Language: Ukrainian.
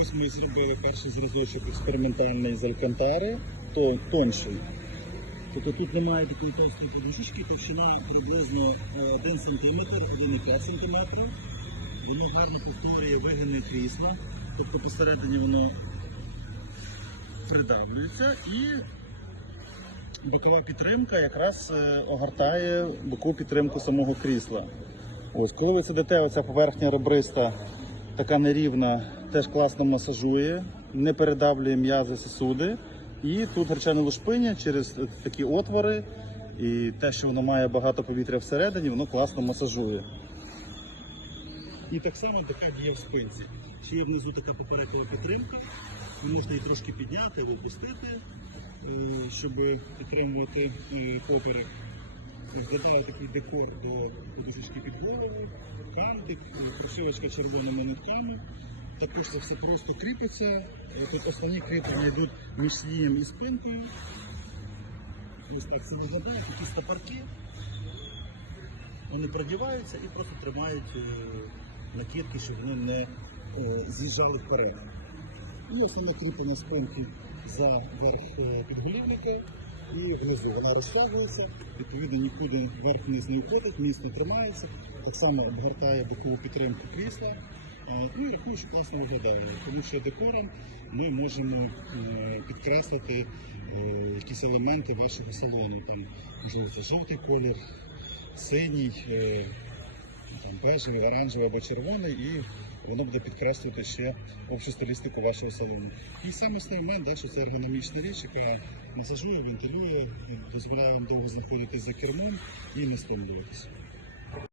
Ось ми зробили перший зразочок експериментальний з алькантари, то тонший. Тобто тут немає такої товстої подушечки, товщина приблизно е, 1 см, 1,5 см. Воно гарно повторює вигини крісла, тобто посередині воно придавлюється і бокова підтримка якраз е, огортає бокову підтримку самого крісла. Ось, коли ви сидите, оця поверхня ребриста, така нерівна, теж класно масажує, не передавлює м'язи сосуди. І тут гречане лушпиня через е, такі отвори, і те, що воно має багато повітря всередині, воно класно масажує. І так само така діє в спинці. Ще є внизу така поперекова підтримка. Можете її трошки підняти, випустити, е, щоб підтримувати е, поперек. Додаю такий декор до подушечки під голову, кантик, е, червоними нитками. Також це все просто кріпиться. Е, Тут основні кріплення йдуть між сидінням і спинкою. Ось так це виглядає, такі стопорки. Вони продіваються і просто тримають е, накидки, щоб вони не е, з'їжджали вперед. І основне кріплення спинки за верх підголівника і внизу вона розтягується, відповідно нікуди вверх-вниз не уходить, міцно тримається, так само обгортає бокову підтримку крісла. Ну, яку що класно виглядає, тому що декором ми можемо е, підкреслити е, якісь елементи вашого салону. Там, можливо, жовтий колір, синій, е, там, бежевий, оранжевий або червоний, і воно буде підкреслювати ще общу стилістику вашого салону. І саме момент, да, що це ергономічна річ, яка масажує, вентилює, дозволяє вам довго знаходитись за кермом і не стомлюватися.